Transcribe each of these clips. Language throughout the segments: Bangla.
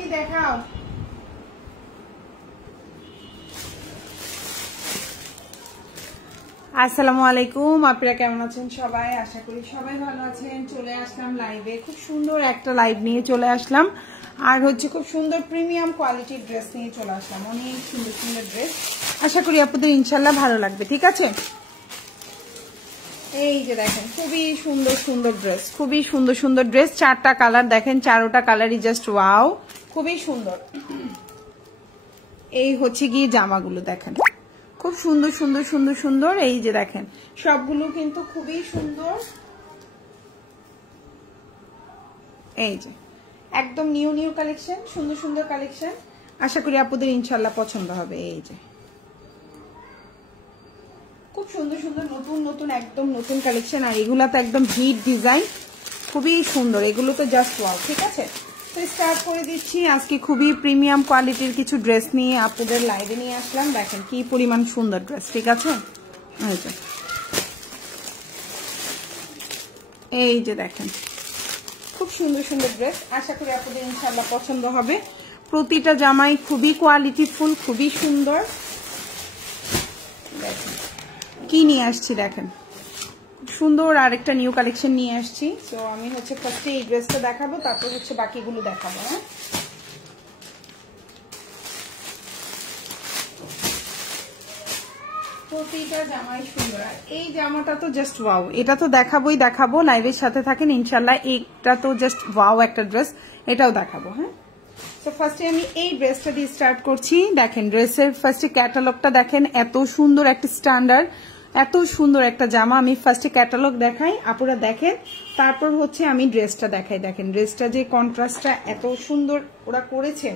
তুমি দেখাও। আসসালামু আলাইকুম, আপনারা কেমন আছেন সবাই? আশা করি সবাই ভালো আছেন। চলে আসলাম লাইভে, খুব সুন্দর একটা লাইভ নিয়ে চলে আসলাম। আর হচ্ছে খুব সুন্দর প্রিমিয়াম কোয়ালিটির ড্রেস নিয়ে চলে আসলাম, অনেক সুন্দর সুন্দর ড্রেস। আশা করি আপনাদের ইনশাল্লাহ ভালো লাগবে, ঠিক আছে? এই যে দেখেন খুবই সুন্দর সুন্দর ড্রেস, খুবই সুন্দর সুন্দর ড্রেস। 4টা কালার দেখেন, 4টা কালারই জাস্ট ওয়াও, খুবই সুন্দর। এই হচ্ছে গিয়ে জামাগুলো দেখেন, খুব সুন্দর সুন্দর সুন্দর সুন্দর। এই যে দেখেন সবগুলো কিন্তু খুবই সুন্দর। এই যে একদম নিউ নিউ কালেকশন, সুন্দর সুন্দর কালেকশন। আশা করি আপনাদের ইনশাল্লাহ পছন্দ হবে। এই যে খুব সুন্দর সুন্দর নতুন নতুন একদম নতুন কালেকশন। আর এগুলা তো একদম হিট ডিজাইন, খুবই সুন্দর। এগুলো তো জাস্ট ওয়াও, ঠিক আছে? তো স্টার্ট করে দিচ্ছি। আজকে খুবই প্রিমিয়াম কোয়ালিটির কিছু ড্রেস নিয়ে আপনাদের লাইভে নিয়ে আসলাম। দেখেন কি পরিমাণ সুন্দর ড্রেস, ঠিক আছে? এই যে দেখেন খুব সুন্দর সুন্দর ড্রেস। আশা করি আপনাদের ইনশাআল্লাহ পছন্দ হবে। প্রতিটা জামাই খুবই কোয়ালিটিফুল, খুবই সুন্দর। দেখেন কি নিয়ে আসছি, দেখেন সুন্দর আরেকটা নিউ কালেকশন নিয়ে আসছি। তো আমি হচ্ছে ফার্স্টে এই ড্রেসটা দেখাবো, তারপর হচ্ছে বাকিগুলো দেখাবো। হ্যাঁ, প্রতিটা জামাই সুন্দর। এই জামাটা তো জাস্ট ওয়াও, এটা তো দেখাবোই দেখাবো। লাইভের সাথে থাকেন ইনশাল্লাহ। এটা তো জাস্ট ওয়াও একটা ড্রেস, এটাও দেখাবো। হ্যাঁ, তো ফার্স্টে আমি এই ড্রেসটা দিয়ে স্টার্ট করছি। দেখেন ড্রেসের ফার্স্টে ক্যাটালগটা দেখেন, এত সুন্দর একটা স্ট্যান্ডার্ড, এত সুন্দর একটা জামা। আমি ফার্স্টে ক্যাটালগ দেখাই, আপনারা দেখেন, তারপর হচ্ছে আমি ড্রেসটা দেখাই। দেখেন ড্রেসটা যে কন্ট্রাস্টটা এত সুন্দর ওরা করেছে,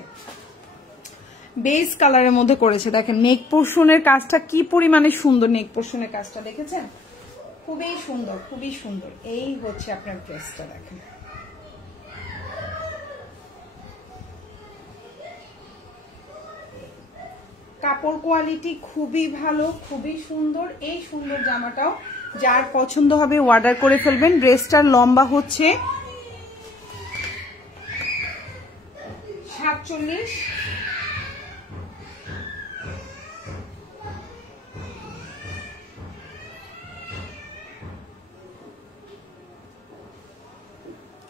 বেজ কালারের মধ্যে করেছে। দেখেন নেক পোর্শনের কাজটা কি পরিমাণে সুন্দর, নেক পোর্শনের কাজটা দেখেছেন, খুবই সুন্দর, খুবই সুন্দর। এই হচ্ছে আপনার ড্রেসটা, দেখেন কাপড় কোয়ালিটি খুবই ভালো, খুবই সুন্দর। এই সুন্দর জামাটাও যার পছন্দ হবে অর্ডার করে ফেলবেন। ড্রেসটার লম্বা হচ্ছে 47,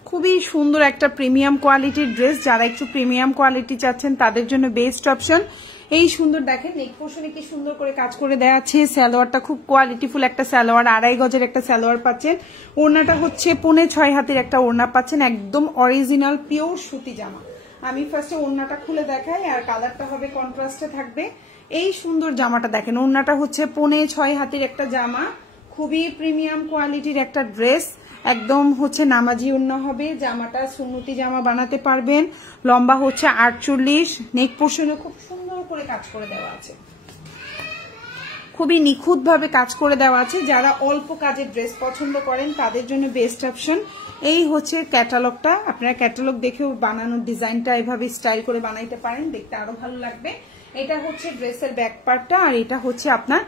খুবই সুন্দর একটা প্রিমিয়াম কোয়ালিটির ড্রেস। যারা একটু প্রিমিয়াম কোয়ালিটি চাচ্ছেন তাদের জন্য বেস্ট অপশন। এই সুন্দর দেখেন নেক পোর্শনে কি সুন্দর করে কাজ করে দেওয়া আছে। সালোয়ারটা খুব কোয়ালিটিফুল একটা সালোয়ার, 2.5 গজের একটা সালোয়ার পাচ্ছেন। ওড়নাটা হচ্ছে 5.5 হাতের একটা ওড়না পাচ্ছেন, একদম অরিজিনাল পিওর সুতি জামা। আমি ফার্স্টে ওড়নাটা খুলে দেখাই, আর কালারটা হবে কন্ট্রাস্টে থাকবে। এই সুন্দর জামাটা দেখেন, ওড়নাটা হচ্ছে 5.5 হাতের একটা জামা, খুবই প্রিমিয়াম কোয়ালিটির একটা ড্রেস। একদম হচ্ছে নামাজি ওড়না হবে। জামাটা সুন্নতি জামা বানাতে পারবেন। লম্বা হচ্ছে 48, নেক পোর্শনে খুব সুন্দর করে কাজ করে দেওয়া আছে, খুবই নিখুঁত ভাবে কাজ করে দেওয়া আছে। যারা অল্প কাজের ড্রেস পছন্দ করেন তাদের জন্য বেস্ট অপশন। এই হচ্ছে ক্যাটালগটা, আপনারা ক্যাটালগ দেখেও বানানোর ডিজাইনটা এভাবে স্টাইল করে বানাইতে পারেন, দেখতে আরো ভালো লাগবে। এটা হচ্ছে ড্রেসের ব্যাক পার্টটা, আর এটা হচ্ছে আপনার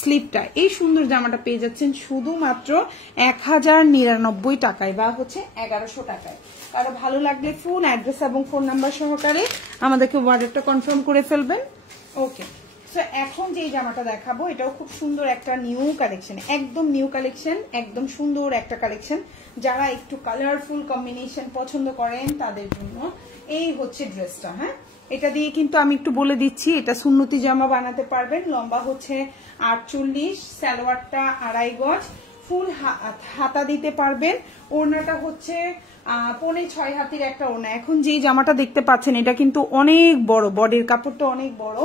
স্লিভটা। এই সুন্দর জামাটা পেয়ে যাচ্ছেন শুধুমাত্র 1099 টাকায়, বা হচ্ছে 1100 টাকায়। কারো ভালো লাগলে ফুল অ্যাড্রেস এবং ফোন নাম্বার সহকারে আমাদেরকে অর্ডারটা কনফার্ম করে ফেলবেন। ওকে, তো এখন যে জামাটা দেখাবো এটাও খুব সুন্দর একটা নিউ কালেকশন, একদম নিউ কালেকশন, একদম সুন্দর একটা কালেকশন। যারা একটু কালারফুল কম্বিনেশন পছন্দ করেন তাদের জন্য এই হচ্ছে ড্রেসটা। হ্যাঁ, এটা দিয়ে কিন্তু আমি একটু বলে দিচ্ছি, এটা সুন্নতি জামা বানাতে পারবেন। লম্বা হচ্ছে 48, সালোয়ারটা 2.5 গজ, ফুল হাতা দিতে পারবেন। ওড়নাটা হচ্ছে 5.5 হাতের একটা ওড়না। এখন যে জামাটা দেখতে পাচ্ছেন এটা কিন্তু অনেক বড়, বডির কাপড়টা অনেক বড়।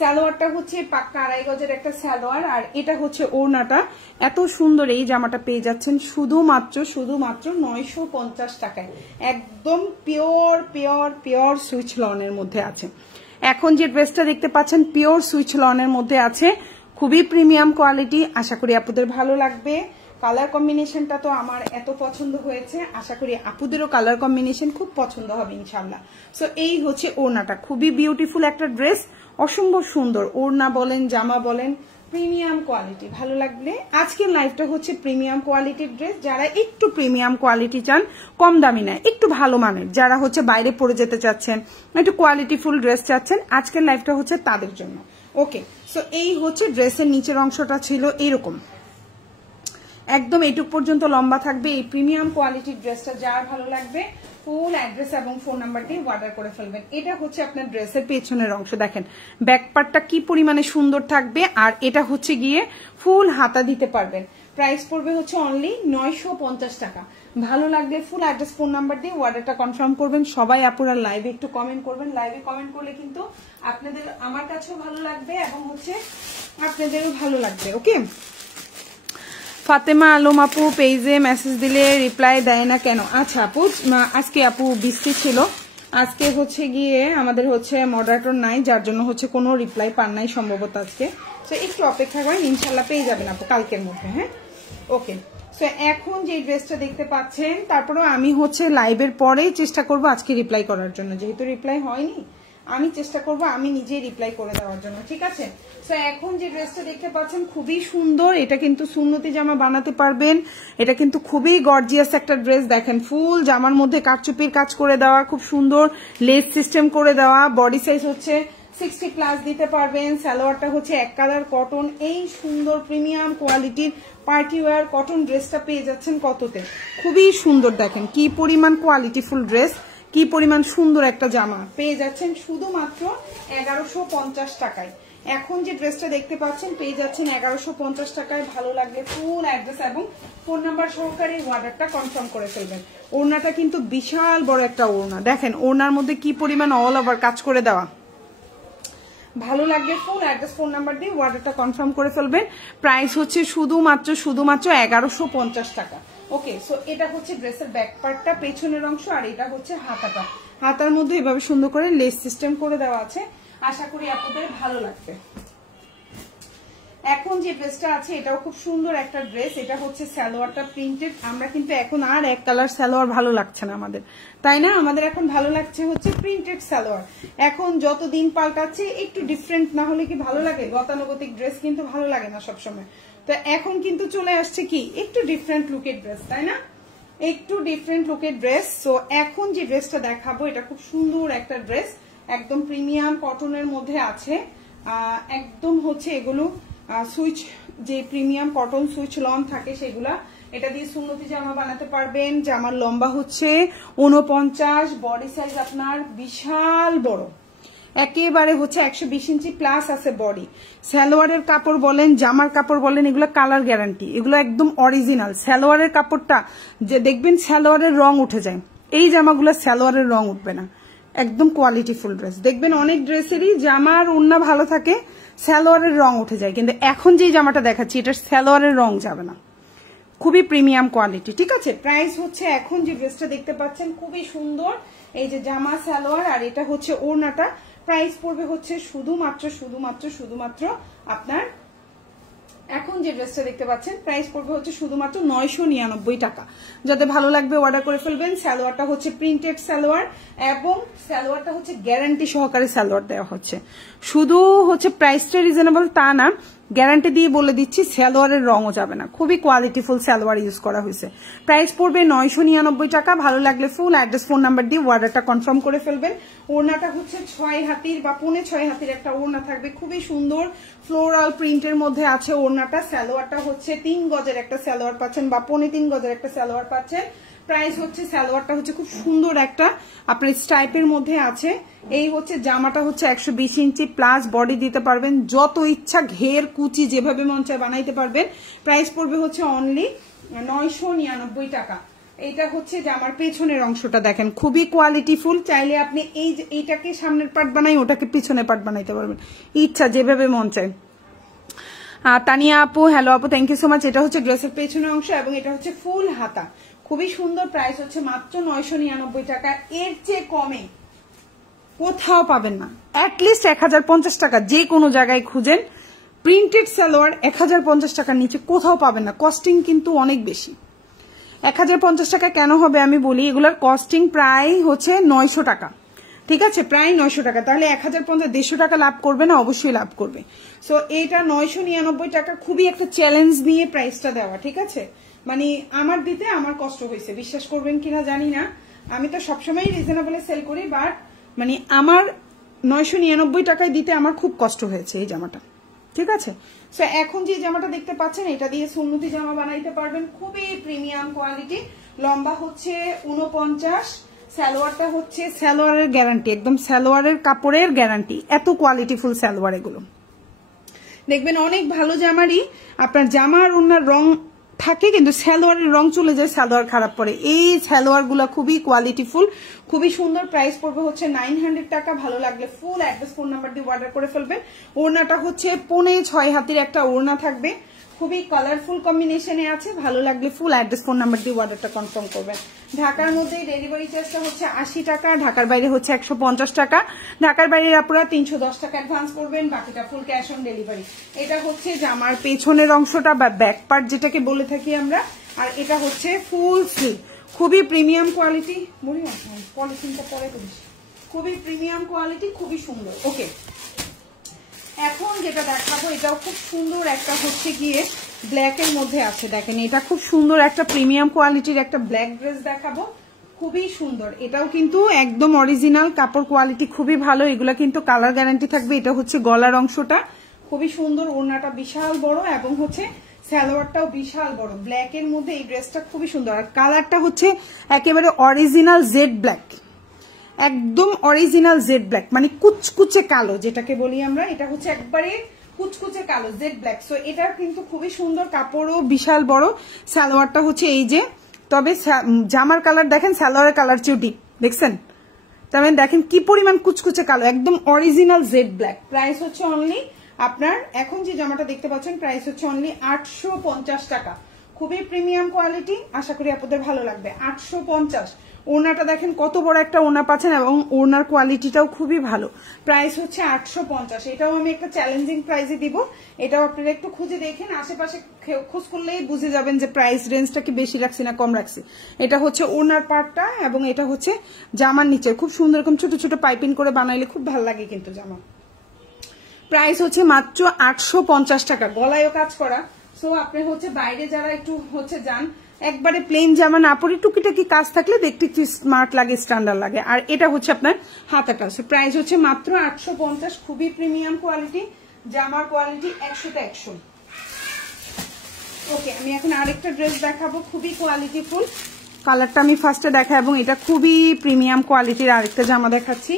সালোয়ারটা হচ্ছে পাক্কা 2.5 গজের একটা সালোয়ার, আর এটা হচ্ছে ওড়নাটা। এত সুন্দর এই জামাটা পেয়ে যাচ্ছেন শুধুমাত্র 950 টাকায়। একদম পিওর পিওর পিওর সুইচ লনের মধ্যে আছে। এখন যে ড্রেসটা দেখতে পাচ্ছেন পিওর সুইচ লনের মধ্যে আছে, খুবই প্রিমিয়াম কোয়ালিটি। আশা করি আপনাদের ভালো লাগবে। কালার কম্বিনেশনটা তো আমার এত পছন্দ হয়েছে, আশা করি আপুদেরও কালার কম্বিনেশন খুব পছন্দ হবে ইনশাল্লাহ। সো এই হচ্ছে ওড়নাটা, খুবই বিউটিফুল একটা ড্রেস, অসম্ভব সুন্দর। ওড়না বলেন, জামা বলেন, প্রিমিয়াম কোয়ালিটি ভালো লাগলে আজকের লাইভটা হচ্ছে প্রিমিয়াম কোয়ালিটির ড্রেস। যারা একটু প্রিমিয়াম কোয়ালিটি চান, কম দামি না, একটু ভালো মানের, যারা হচ্ছে বাইরে পরে যেতে চাচ্ছেন, একটু কোয়ালিটিফুল ড্রেস চাচ্ছেন, আজকের লাইভটা হচ্ছে তাদের জন্য। ওকে, সো এই হচ্ছে ড্রেসের নিচের অংশটা ছিল এইরকম, একদম এইটুক পর্যন্ত লম্বা থাকবে। এই প্রিমিয়াম কোয়ালিটির ড্রেসটা যার ভালো লাগবে ফুল অ্যাড্রেস এবং ফোন নাম্বার দিয়ে অর্ডার করে ফেলবেন। এটা হচ্ছে আপনার ড্রেসের পেছনের অংশ, দেখেন ব্যাক পার্টটা কি পরিমাণে সুন্দর থাকবে, আর এটা হচ্ছে গিয়ে ফুল হাতা দিতে পারবেন। প্রাইস পড়বে হচ্ছে অনলি 950 টাকা। ভালো লাগলে ফুল অ্যাড্রেস ফোন নাম্বার দিয়ে অর্ডারটা কনফার্ম করবেন। সবাই আপনারা লাইভে একটু কমেন্ট করবেন, লাইভে কমেন্ট করলে কিন্তু আপনাদের আমার কাছেও ভালো লাগবে এবং হচ্ছে আপনাদেরও ভালো লাগবে। ওকে, ফাতেমা আলম আপু পেজে মেসেজ দিলে রিপ্লাই দেয় না কেন? আচ্ছা আপু, আজকে আপু বৃষ্টি ছিল, আজকে হচ্ছে গিয়ে আমাদের হচ্ছে মডারেটর নাই, যার জন্য হচ্ছে কোনো রিপ্লাই পান নাই সম্ভবত আজকে। তো একটু অপেক্ষা করেন, ইনশাল্লাহ পেয়ে যাবেন আপু কালকের মধ্যে। হ্যাঁ, ওকে। সো এখন যে ড্রেসটা দেখতে পাচ্ছেন, তারপরেও আমি হচ্ছে লাইভের পরেই চেষ্টা করব আজকে রিপ্লাই করার জন্য, যেহেতু রিপ্লাই হয়নি আমি চেষ্টা করব আমি নিজেই রিপ্লাই করে দেওয়ার জন্য, ঠিক আছে? সো এখন যে ড্রেসটা দেখতে পাচ্ছেন খুবই সুন্দর, এটা কিন্তু সুন্নতি জামা বানাতে পারবেন, এটা কিন্তু খুবই গর্জিয়াস একটা ড্রেস। দেখেন ফুল জামার মধ্যে কারচুপির কাজ করে দেওয়া, খুব সুন্দর লেস সিস্টেম করে দেওয়া, বডি সাইজ হচ্ছে 60+ দিতে পারবেন। সালোয়ারটা হচ্ছে এক কালার কটন, এই সুন্দর প্রিমিয়াম কোয়ালিটির পার্টি ওয়্যার কটন ড্রেসটা পেয়ে যাচ্ছেন কততে? খুবই সুন্দর, দেখেন কি পরিমাণ কোয়ালিটিফুল ড্রেস, কি পরিমাণ সুন্দর একটা জামা পেয়ে যাচ্ছেন শুধুমাত্র 1150 টাকায়। এখন যে ড্রেসটা দেখতে পাচ্ছেন পেয়ে যাচ্ছেন 1150 টাকায়। ভালো লাগলে ফুল অ্যাড্রেস এবং ফোন নাম্বার সহকারে অর্ডারটা কনফার্ম করে ফেলবেন। ওড়নাটা কিন্তু বিশাল বড় একটা ওড়না, দেখেন ওড়নার মধ্যে কি পরিমাণ অল ওভার কাজ করে দেওয়া। ভালো লাগলে ফুল অ্যাড্রেস ফোন নাম্বার দিয়ে অর্ডারটা কনফার্ম করে ফেলবেন। প্রাইস হচ্ছে শুধুমাত্র 1150 টাকা। ওকে, সো এটা হচ্ছে ড্রেসের ব্যাক পার্টটা, পেছনের অংশ, আর এটা হচ্ছে হাতাটা। হাতার মধ্যে এভাবে সুন্দর করে লেস সিস্টেম করে দেওয়া আছে, আশা করি আপনাদের ভালো লাগবে। এখন যে ড্রেসটা আছে এটাও খুব সুন্দর একটা ড্রেস, এটা হচ্ছে সালোয়ারটা প্রিন্টেড। আমরা কিন্তু এখন আর এক কালার সালোয়ার ভালো লাগছে না আমাদের, তাই না? আমাদের এখন ভালো লাগছে হচ্ছে প্রিন্টেড সালোয়ার। এখন যত দিন পাল্টাচ্ছে একটু ডিফারেন্ট না হলে কি ভালো লাগে? গতানুগতিক ড্রেস কিন্তু ভালো লাগে না সবসময়। তো এখন কিন্তু চলে আসছে কি একটু ডিফারেন্ট লুকের ড্রেস, তাই না? একটু ডিফারেন্ট লুকের ড্রেস। সো এখন যে ড্রেসটা দেখাবো এটা খুব সুন্দর একটা ড্রেস, একদম প্রিমিয়াম কটনের মধ্যে আছে। একদম হচ্ছে এগুলো সুইচ, যে প্রিমিয়াম কটন সুইচ লন থাকে সেগুলা, এটা দিয়ে সুন্নতি জামা বানাতে পারবেন। জামার লম্বা হচ্ছে 49, বডি সাইজ আপনার বিশাল বড়, একেবারে হচ্ছে 120 ইঞ্চি প্লাস আছে বডি। সালোয়ারের কাপড় বলেন, জামার কাপড় বলেন, এগুলো কালার গ্যারান্টি, এগুলো একদম অরিজিনাল। সালোয়ারের কাপড়টা যে দেখবেন সালোয়ারের রং উঠে যায়, এই জামাগুলো সালোয়ারের রং উঠবে না, একদম কোয়ালিটিফুল ড্রেস। দেখবেন অনেক ড্রেসেরই জামার ওড়না ভালো থাকে, সালোয়ারের রং উঠে যায়, কিন্তু এখন যে জামাটা দেখাচ্ছি এটার সালোয়ারের রং যাবে না, খুবই প্রিমিয়াম কোয়ালিটি, ঠিক আছে? প্রাইস হচ্ছে এখন যে ড্রেসটা দেখতে পাচ্ছেন খুবই সুন্দর, এই যে জামা সালোয়ার আর এটা হচ্ছে ওড়নাটা, প্রাইস পড়বে হচ্ছে শুধুমাত্র আপনার এখন যে ড্রেসটা দেখতে পাচ্ছেন প্রাইস পড়বে হচ্ছে শুধুমাত্র 999 টাকা। যাতে ভালো লাগবে অর্ডার করে ফেলবেন। সালোয়ারটা হচ্ছে প্রিন্টেড সালোয়ার এবং সালোয়ারটা হচ্ছে গ্যারান্টি সহকারে সালোয়ার দেওয়া হচ্ছে। শুধু হচ্ছে প্রাইসটা রিজনেবল তা না, গ্যারান্টি দিয়ে বলে দিচ্ছি সালোয়ারের রঙও যাবে না, খুবই কোয়ালিটিফুল সালোয়ার ইউজ করা হয়েছে। প্রাইস পড়বে 999 টাকা। ভালো লাগলে ফুল অ্যাড্রেস ফোন নাম্বার দিয়ে অর্ডারটা কনফার্ম করে ফেলবেন। ওড়নাটা হচ্ছে 6 হাতির বা 6.25 হাতির একটা ওড়না থাকবে, খুবই সুন্দর ফ্লোরাল প্রিন্টের মধ্যে আছে ওড়নাটা। সালোয়ারটা হচ্ছে 3 গজের একটা সালোয়ার পাচ্ছেন বা 3.25 গজের একটা সালোয়ার পাচ্ছেন। প্রাইস হচ্ছে সালোয়ারটা হচ্ছে খুব সুন্দর একটা আপনার স্টাইপের মধ্যে আছে। এই হচ্ছে জামাটা হচ্ছে 120 ইঞ্চি প্লাস বডি দিতে পারবেন, যত ইচ্ছা ঘের কুচি যেভাবে মন চায় বানাইতে পারবেন। প্রাইস পড়বে হচ্ছে অনলি 999 টাকা। এইটা হচ্ছে জামার পেছনের অংশটা দেখেন খুবই কোয়ালিটিফুল। চাইলে আপনি এইটাকে সামনের পার্ট বানাই, ওটাকে পিছনের পার্ট বানাইতে পারবেন, ইচ্ছা যেভাবে মন চায়। তানিয়া আপু, হ্যালো আপু, থ্যাংক ইউ সো মাচ। এটা হচ্ছে ড্রেসের পেছনের অংশ এবং এটা হচ্ছে ফুল হাতা, খুবই সুন্দর। প্রাইস হচ্ছে মাত্র 999 টাকা। এর চেয়ে কমে কোথাও পাবেন না, অ্যাটলিস্ট 1050 টাকা যে কোনো জায়গায় খুঁজেন প্রিন্টেড সালোয়ার 1050 টাকার নিচে কোথাও পাবেন না। কস্টিং কিন্তু অনেক বেশি। 1050 টাকা কেন হবে আমি বলি, এগুলার কস্টিং প্রায় হচ্ছে 900 টাকা। ঠিক আছে, প্রায় 900 টাকা। তাহলে 1050 টাকা লাভ করবে না? অবশ্যই লাভ করবে। সো এটা 999 টাকা, খুবই একটা চ্যালেঞ্জ নিয়ে প্রাইসটা দেওয়া। ঠিক আছে, মানে আমার দিতে আমার কষ্ট হয়েছে, বিশ্বাস করবেন কিনা জানি না। আমি তো সবসময় রিজনেবলে সেল করি, বাট মানে আমার 999 টাকায় দিতে আমার খুব কষ্ট হয়েছে এই জামাটা। ঠিক আছে, সো এখন যে জামাটা দেখতে পাচ্ছেন এটা দিয়ে সুন্নতি জামা বানাইতে পারবেন, খুবই প্রিমিয়াম কোয়ালিটি। লম্বা হচ্ছে 49, সালোয়ারটা হচ্ছে সালোয়ারের গ্যারান্টি, একদম সালোয়ারের কাপড়ের গ্যারান্টি, এত কোয়ালিটিফুল সালোয়ার এগুলো। দেখবেন অনেক ভালো জামারই আপনার জামার ওনার রং থাকে কিন্তু সালোয়ারের রং চলে যায়, সালোয়ার খারাপ পড়ে। এই সালোয়ার গুলা খুবই কোয়ালিটিফুল, খুবই সুন্দর। প্রাইস পড়বে হচ্ছে 900 টাকা। ভালো লাগলে ফুল অ্যাড্রেস ফোন নাম্বার দিয়ে অর্ডার করে ফেলবেন। ওড়নাটা হচ্ছে 5.5 হাতের একটা ওড়না থাকবে, খুবই কালারফুল কম্বিনেশনে আছে। ভালো লাগলে ফুল অ্যাড্রেস ফোন নাম্বার দিয়ে অর্ডারটা কনফার্ম করবেন। ঢাকার মধ্যে ডেলিভারি চার্জটা হচ্ছে 80 টাকা, ঢাকার বাইরে হচ্ছে 150 টাকা। ঢাকার বাইরে আপনারা 310 টাকা অ্যাডভান্স করবেন, বাকিটা ফুল ক্যাশ অন ডেলিভারি। এটা হচ্ছে জামার পেছনের অংশটা বা ব্যাক পার্ট যেটাকে বলে থাকি আমরা, আর এটা হচ্ছে ফুল স্লিভ, খুবই প্রিমিয়াম কোয়ালিটি। পলিথিনটা পরে করিস, খুবই প্রিমিয়াম কোয়ালিটি, খুবই সুন্দর। ওকে, এখন যেটা দেখাবো এটাও খুব সুন্দর, একটা হচ্ছে গিয়ে ব্ল্যাক এর মধ্যে আছে। দেখেন এটা খুব সুন্দর একটা প্রিমিয়াম কোয়ালিটির একটা ব্ল্যাক ড্রেস দেখাবো, খুবই সুন্দর। এটাও কিন্তু একদম অরিজিনাল কাপড় কোয়ালিটি, খুবই ভালো। এগুলা কিন্তু কালার গ্যারান্টি থাকবে। এটা হচ্ছে গলার অংশটা, খুবই সুন্দর। ওড়নাটা বিশাল বড় এবং হচ্ছে সালোয়ারটাও বিশাল বড়। ব্ল্যাক এর মধ্যে এই ড্রেসটা খুবই সুন্দর, আর কালারটা হচ্ছে একেবারে অরিজিনাল জেড ব্ল্যাক, একদম অরিজিনাল জেড ব্ল্যাক, মানে কুচকুচে কালো যেটাকে বলি আমরা। এটা হচ্ছে একবারে কুচকুচে কালো জেড ব্ল্যাক। সো এটা কিন্তু খুবই সুন্দর, কাপড়ও বিশাল বড়। সালোয়ারটা হচ্ছে এই যে, তবে জামার কালার দেখেন সালোয়ারের কালার চেয়েও ডিপ, দেখছেন? তার মানে দেখেন কি পরিমাণ কুচকুচে কালো, একদম অরিজিনাল জেড ব্ল্যাক। প্রাইস হচ্ছে অনলি আপনার, এখন যে জামাটা দেখতে পাচ্ছেন প্রাইস হচ্ছে অনলি 850 টাকা। খুবই প্রিমিয়াম কোয়ালিটি, আশা করি আপনাদের ভালো লাগবে। 850। ওড়নাটা দেখেন কত বড় একটা ওড়না পাচ্ছেন এবং ওড়নার কোয়ালিটিটাও খুবই ভালো। প্রাইস হচ্ছে 850। এটাও আমি একটা চ্যালেঞ্জিং প্রাইসে দিব, এটাও আপনারা একটু খুঁজে দেখেন, আশেপাশে খোঁজ করলেই বুঝে যাবেন যে প্রাইস রেঞ্জটা কি বেশি রাখছি না কম রাখছি। এটা হচ্ছে ওড়নার পার্টটা এবং এটা হচ্ছে জামার নিচে, খুব সুন্দর এরকম ছোট ছোট পাইপিং করে বানাইলে খুব ভালো লাগে কিন্তু জামা। প্রাইস হচ্ছে মাত্র 850 টাকা, গলায়ও কাজ করা। সো আপনি হচ্ছে বাইরে যারা একটু হচ্ছে যান, একবারে প্লেন জামা না পরে টুকিটাকি কাজ থাকলে দেখতে একটু স্মার্ট লাগে, স্ট্যান্ডার্ড লাগে। আর এটা হচ্ছে আপনার হাতাটা। প্রাইস হচ্ছে মাত্র 850, খুবই প্রিমিয়াম কোয়ালিটি, জামার কোয়ালিটি 100তে 100। ওকে, আমি এখন আরেকটা ড্রেস দেখাবো, খুবই কোয়ালিটিফুল। কালারটা আমি ফার্স্টে দেখা, এবং এটা খুবই প্রিমিয়াম কোয়ালিটির আরেকটা জামা দেখাচ্ছি।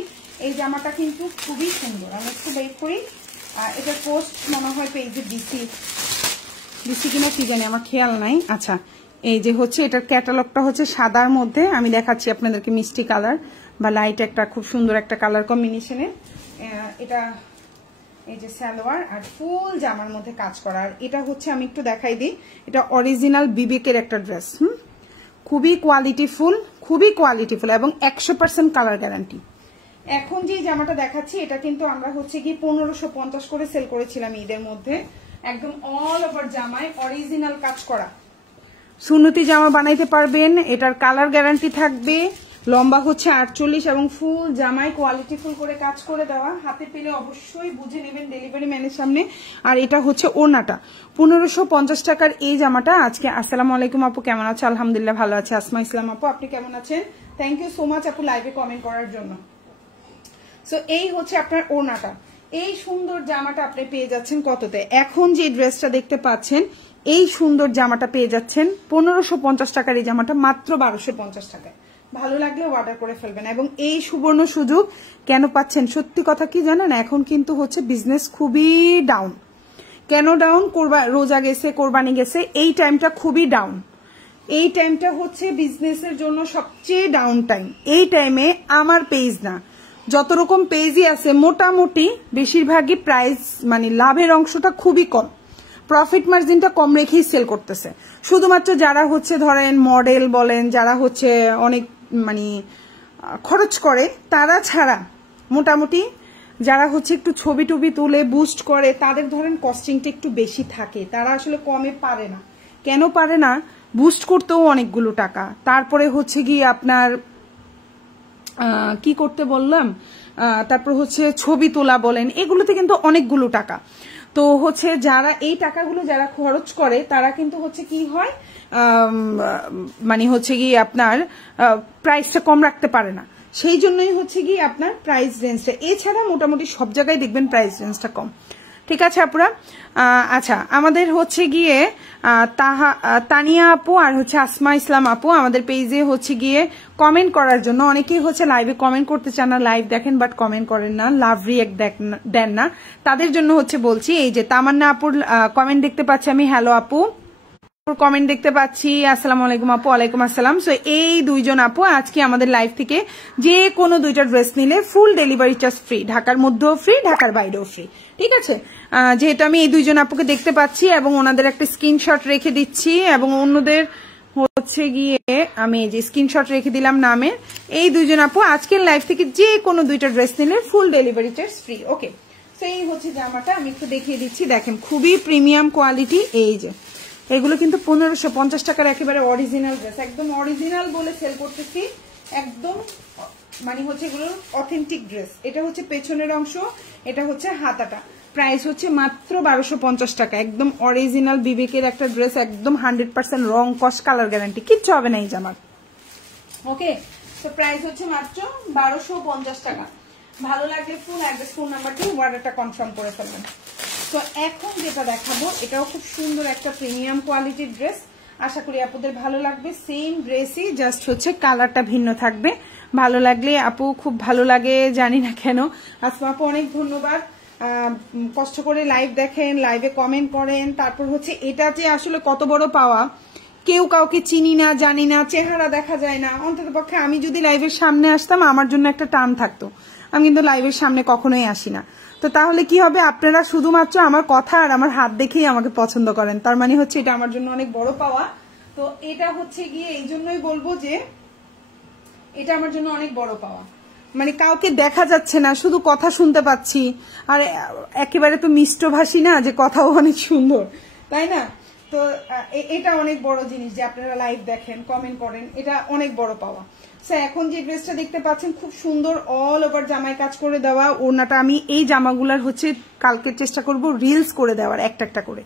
এই জামাটা কিন্তু খুবই সুন্দর, আমি একটু বের করি। এটা পোস্ট মনে হয় পেজে দিছি কিনা কি জানি, আমার খেয়াল নাই। আচ্ছা, এই যে হচ্ছে এটার ক্যাটালগটা হচ্ছে সাদার মধ্যে, আমি দেখাচ্ছি আপনাদেরকে মিষ্টি কালার বা লাইট একটা খুব সুন্দর একটা কালার কম্বিনেশনের। এটা এই যে সালোয়ার আর ফুল জামার মধ্যে কাজ করা। আর এটা হচ্ছে আমি একটু দেখাই দিই, এটা অরিজিনাল বিবেকের একটা ড্রেস। খুবই কোয়ালিটিফুল এবং 100% কালার গ্যারান্টি। এখন যে জামাটা দেখাচ্ছি এটা কিন্তু আমরা হচ্ছে কি 1550 করে সেল করেছিলাম ঈদের মধ্যে। একদম অল ওভার জামায় অরিজিনাল কাজ করা সুন্নতি জামা বানাইতে পারবেন। এটার কালার গ্যারান্টি থাকবে। লম্বা হচ্ছে 48 এবং ফুল জামায় কোয়ালিটিফুল করে কাজ করে দেওয়া। হাতে পেলে অবশ্যই বুঝে নেবেন ডেলিভারি ম্যানের সামনে। আর এটা হচ্ছে ওড়নাটা 1550 টাকার এই জামাটা। আজকে আসসালামু আলাইকুম আপু, কেমন আছে? আলহামদুলিল্লাহ ভালো আছে। আসমা ইসলাম আপু, আপনি কেমন আছেন? থ্যাংক ইউ সো মাচ আপু লাইভে কমেন্ট করার জন্য। সো এই হচ্ছে আপনার ওড়নাটা। এই সুন্দর জামাটা আপনি পেয়ে যাচ্ছেন কততে? এখন যে ড্রেসটা দেখতে পাচ্ছেন এই সুন্দর জামাটা পেয়ে যাচ্ছেন 1550 টাকার। এই জামাটা মাত্র 1250 টাকায়। ভালো লাগলে অর্ডার করে ফেলবেন। এবং এই সুবর্ণ সুযোগ কেন পাচ্ছেন? সত্যি কথা কি জানেন, এখন কিন্তু হচ্ছে বিজনেস খুবই ডাউন। কেন ডাউন? রোজা গেছে, কোরবানি গেছে, এই টাইমটা খুবই ডাউন। এই টাইমটা হচ্ছে বিজনেসের জন্য সবচেয়ে ডাউন টাইম। এই টাইমে আমার পেজ না, যত রকম পেজই আছে মোটামুটি বেশিরভাগই প্রাইস মানে লাভের অংশটা খুবই কম, প্রফিট মার্জিনটা কম রেখেই সেল করতেছে। শুধুমাত্র যারা হচ্ছে ধরেন মডেল বলেন, যারা হচ্ছে অনেক মানে খরচ করে তারা ছাড়া মোটামুটি যারা হচ্ছে একটু ছবি টবি তুলে বুস্ট করে তাদের ধরেন কস্টিংটা একটু বেশি থাকে। তারা আসলে কমে পারে না। কেন পারে না? বুস্ট করতেও অনেকগুলো টাকা, তারপরে হচ্ছে গিয়ে আপনার কি করতে বললাম, তারপর হচ্ছে ছবি তোলা বলেন, এগুলোতে কিন্তু অনেকগুলো টাকা। তো হচ্ছে যারা এই টাকাগুলো যারা খরচ করে তারা কিন্তু হচ্ছে কি হয়, মানে হচ্ছে কি আপনার প্রাইসটা কম রাখতে পারে না, সেই জন্যই হচ্ছে কি আপনার প্রাইস রেঞ্জটা, এছাড়া মোটামুটি সব জায়গায় দেখবেন প্রাইস রেঞ্জটা কম। ঠিক আছে আপুরা। আচ্ছা, আমাদের হচ্ছে গিয়ে তানিয়া আপু আর হচ্ছে আসমা ইসলাম আপু আমাদের পেজে হচ্ছে গিয়ে কমেন্ট করার জন্য, অনেকেই হচ্ছে লাইভে কমেন্ট করতে চান না, লাইভ দেখেন বাট কমেন্ট করেন না, লাভ রিয়েক্ট দেন না, তাদের জন্য হচ্ছে বলছি, এই যে তামান্না আপুর কমেন্ট দেখতে পাচ্ছি আমি, হ্যালো আপু কমেন্ট দেখতে পাচ্ছি, আসসালামু আলাইকুম আপু। ওয়ালাইকুম আসসালাম। সো এই দুইজন আপু আজকে আমাদের লাইভ থেকে যে কোনো দুইটা ড্রেস নিলে ফুল ডেলিভারি চার্জ ফ্রি, ঢাকার মধ্যেও ফ্রি, ঢাকার বাইরেও ফ্রি। ঠিক আছে, যেহেতু আমি এই দুইজন আপুকে দেখতে পাচ্ছি এবং ওনাদের একটা স্ক্রিনশট রেখে দিচ্ছি এবং অন্যদের হচ্ছে গিয়ে আমি এই যে স্ক্রিনশট রেখে দিলাম নামে, এই দুইজন আপু আজকের লাইভ থেকে যে কোনো দুইটা ড্রেস নিলে ফুল ডেলিভারি চার্জ ফ্রি। ওকে, সো এই হচ্ছে জামাটা, আমি একটু দেখিয়ে দিচ্ছি, দেখেন খুবই প্রিমিয়াম কোয়ালিটি। এই যে এগুলো কিন্তু 1550 টাকার একেবারে অরিজিনাল ড্রেস, একদম অরিজিনাল বলে সেল করতেছি, একদম মানে হচ্ছে এগুলোর অথেন্টিক ড্রেস। এটা হচ্ছে পেছনের অংশ, এটা হচ্ছে হাতাটা, প্রাইস হচ্ছে মাত্র 1250 টাকা, একদম অরিজিনাল বিবেকের একটা ড্রেস, একদম 100% রং কস কালার গ্যারান্টি, কিচ্ছু হবে না এই জামার। ওকে, তো প্রাইস হচ্ছে মাত্র 1250 টাকা। ভালো লাগলে ফুল অ্যাড্রেস, ফোন নাম্বার দিয়ে অর্ডারটা কনফার্ম করে ফেলবেন। তো এখন যেটা দেখাবো এটাও খুব সুন্দর একটা প্রিমিয়াম কোয়ালিটির ড্রেস, আশা করি আপুদের ভালো লাগবে। সেম ড্রেসই, জাস্ট হচ্ছে কালারটা ভিন্ন থাকবে। ভালো লাগলে আপু খুব ভালো লাগে, জানি না কেন। আসমা আপু অনেক ধন্যবাদ, কষ্ট করে লাইভ দেখেন, লাইভে কমেন্ট করেন। তারপর হচ্ছে এটা যে আসলে কত বড় পাওয়া, কেউ কাউকে চিনি না, জানি না, চেহারা দেখা যায় না, অন্তত পক্ষে আমি যদি লাইভের সামনে আসতাম আমার জন্য একটা টান থাকতো, আমি কিন্তু লাইভের সামনে কখনোই আসি না। তো তাহলে কি হবে, আপনারা শুধুমাত্র আমার কথা আর আমার হাত দেখেই আমাকে পছন্দ করেন, তার মানে হচ্ছে এটা আমার জন্য অনেক বড় পাওয়া। তো এটা হচ্ছে গিয়ে এই জন্যই বলবো যে এটা আমার জন্য অনেক বড় পাওয়া, মানে কাউকে দেখা যাচ্ছে না, শুধু কথা শুনতে পাচ্ছি, আর একেবারে তো মিষ্টভাষী না যে কথাও অনেক সুন্দর, তাই না? তো এটা অনেক বড় জিনিস যে আপনারা লাইভ দেখেন, কমেন্ট করেন, এটা অনেক বড় পাওয়া। এখন যে ড্রেসটা দেখতে পাচ্ছেন খুব সুন্দর, অল ওভার জামায় কাজ করে দেওয়া, ওড়নাটা আমি এই জামাগুলার হচ্ছে কালকে চেষ্টা করব রিলস করে দেওয়ার, একটা একটা করে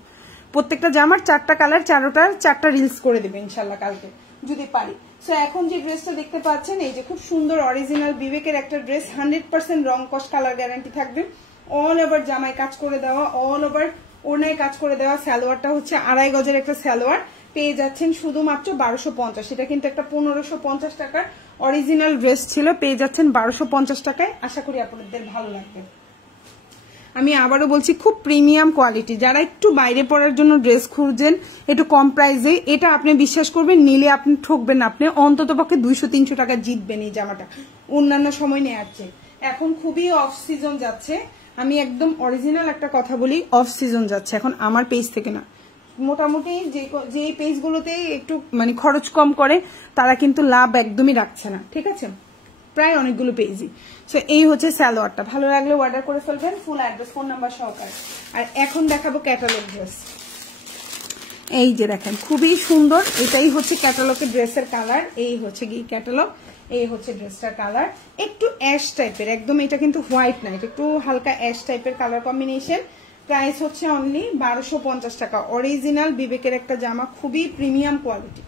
প্রত্যেকটা জামার 4টা কালার, 4টা রিলস করে দেবে ইনশাল্লাহ কালকে যদি পারি। সো এখন যে ড্রেসটা দেখতে পাচ্ছেন এই যে খুব সুন্দর অরিজিনাল বিবেকের একটা ড্রেস, 100% রং কস কালার গ্যারান্টি থাকবে, অল ওভার জামায় কাজ করে দেওয়া, অল ওভার ওড়নায় কাজ করে দেওয়া। সালোয়ারটা হচ্ছে 2.5 গজের একটা সালোয়ার, পেয়ে যাচ্ছেন শুধুমাত্র 1250। এটা কিন্তু একটা 1550 টাকার অরিজিনাল ড্রেস ছিল, পেয়ে যাচ্ছেন 1250 টাকায়। আশা করি আপনাদের ভালো লাগবে। আমি আবারও বলছি খুব প্রিমিয়াম কোয়ালিটি, যারা একটু বাইরে পড়ার জন্য ড্রেস খুঁজছেন একটু কম প্রাইসে, এটা আপনি বিশ্বাস করবেন নিলে আপনি ঠকবেন না, আপনি অন্তত পক্ষে 200-300 টাকা জিতবেন এই জামাটা অন্যান্য সময় নেওয়ার চেয়ে। এখন খুবই অফ সিজন যাচ্ছে, আমি একদম অরিজিনাল একটা কথা বলি, অফ সিজন যাচ্ছে এখন আমার পেজ থেকে না, মোটামুটি যে পেজগুলোতে একটু মানে খরচ কম করে তারা কিন্তু লাভ একদমই রাখছে না। ঠিক আছে, প্রায় অনেকগুলো পেজই। সো এই হচ্ছে সালোয়ারটা, ভালো লাগলে অর্ডার করে ফেলবেন ফুল অ্যাড্রেস, ফোন নাম্বার সহকারে। আর এখন দেখাবো ক্যাটালগ ড্রেস। এই যে দেখেন খুবই সুন্দর, এটাই হচ্ছে ক্যাটালগের ড্রেসের কালার, এই হচ্ছে কি ক্যাটালগ, এই হচ্ছে ড্রেসটার কালার, একটু অ্যাশ টাইপের, একদম এটা কিন্তু হোয়াইট না, এটা একটু হালকা অ্যাশ টাইপের কালার কম্বিনেশন। প্রাইস হচ্ছে অনলি 1250 টাকা। অরিজিনাল বিবেকের একটা জামা, খুবই প্রিমিয়াম কোয়ালিটি,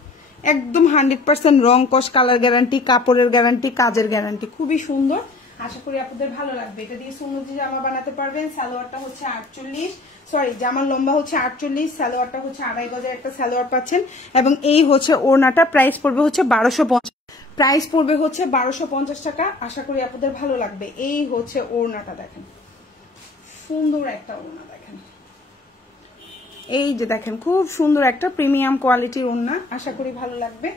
একদম 100% রং কস কালার গ্যারান্টি, কাপড়ের গ্যারান্টি, কাজের গ্যারান্টি, খুবই সুন্দর। আশা করি আপনাদের ভালো লাগবে। এটা দিয়ে সুন্দর জামা বানাতে পারবেন। সালোয়ারটা হচ্ছে 48, সরি জামার লম্বা হচ্ছে 48, সালোয়ারটা হচ্ছে 2.5 গজের একটা সালোয়ার পাচ্ছেন এবং এই হচ্ছে ওড়নাটা, প্রাইস পড়বে হচ্ছে 1250, প্রাইস পড়বে হচ্ছে 1250 টাকা। আশা করি আপনাদের ভালো লাগবে। এই হচ্ছে ওড়নাটা, দেখেন সুন্দর একটা ওড়না, দেখেন এই যে দেখেন খুব সুন্দর একটা প্রিমিয়াম কোয়ালিটির ওড়না, আশা করি ভালো লাগবে।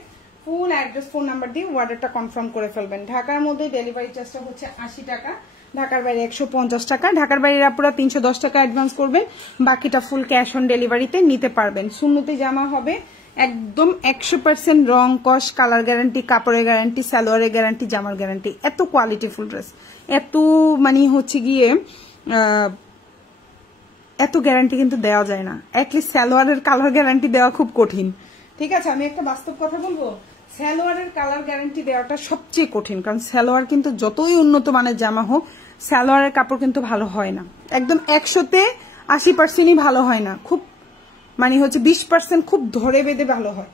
ফুল অ্যাড্রেস, ফোন নাম্বার দিয়ে অর্ডারটা কনফার্ম করে ফেলবেন। ঢাকার মধ্যে ডেলিভারি চার্জটা হচ্ছে 80 টাকা, ঢাকার বাইরে 150 টাকা। ঢাকার বাইরে আপনারা 310 টাকা অ্যাডভান্স করবেন, বাকিটা ফুল ক্যাশ অন ডেলিভারিতে নিতে পারবেন। সুন্নতি জামা হবে একদম 100% রং কস কালার গ্যারান্টি, কাপড়ের গ্যারান্টি, সালোয়ারের গ্যারান্টি, জামার গ্যারান্টি, এত কোয়ালিটি ফুল ড্রেস, এত মানে হচ্ছে গিয়ে এত গ্যারান্টি কিন্তু দেওয়া যায় না। অ্যাটলিস্ট সালোয়ারের কালার গ্যারান্টি দেওয়া খুব কঠিন। ঠিক আছে, আমি একটা বাস্তব কথা বলবো, সালোয়ারের কালার গ্যারান্টি দেওয়াটা সবচেয়ে কঠিন, কারণ সালোয়ার কিন্তু যতই উন্নত মানের জামা হোক সালোয়ারের কাপড় কিন্তু ভালো হয় না, একদম 100-তে 80%ই ভালো হয় না, খুব মানে হচ্ছে 20% খুব ধরে বেঁধে ভালো হয়।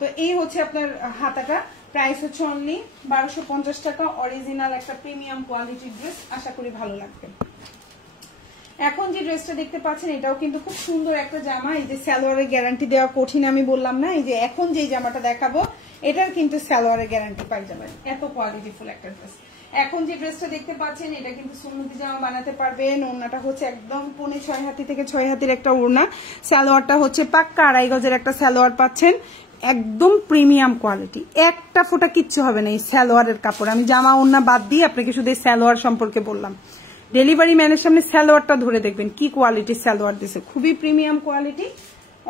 তো এই হচ্ছে আপনার হাতাটা, প্রাইস হচ্ছে অনলি 1250 টাকা। অরিজিনাল একটা প্রিমিয়াম কোয়ালিটির ড্রেস, আশা করি ভালো লাগবে। এখন যে ড্রেসটা দেখতে পাচ্ছেন এটাও কিন্তু খুব সুন্দর একটা জামা। এই যে সালোয়ারের গ্যারান্টি দেওয়া কঠিন আমি বললাম না, এই যে এখন যে জামাটা দেখাবো এটার কিন্তু সালোয়ারের গ্যারান্টি পাই যাবেন, এত কোয়ালিটিফুল একটা ড্রেস। এখন যে ড্রেসটা দেখতে পাচ্ছেন এটা কিন্তু সুন্নতি জামা বানাতে পারবেন। ওড়নাটা হচ্ছে একদম 6.5 হাতি থেকে 6 হাতির একটা ওড়না, সালোয়ারটা হচ্ছে পাক্কা 2.5 গজের একটা সালোয়ার পাচ্ছেন, একদম প্রিমিয়াম কোয়ালিটি, একটা ফোঁটা কিচ্ছু হবে না এই সালোয়ারের কাপড়। আমি জামা ওড়না বাদ দিয়ে আপনাকে শুধু এই সালোয়ার সম্পর্কে বললাম। ডেলিভারি ম্যানের সামনে সালোয়ারটা ধরে দেখবেন কি কোয়ালিটির সালোয়ার দিছে, খুবই প্রিমিয়াম কোয়ালিটি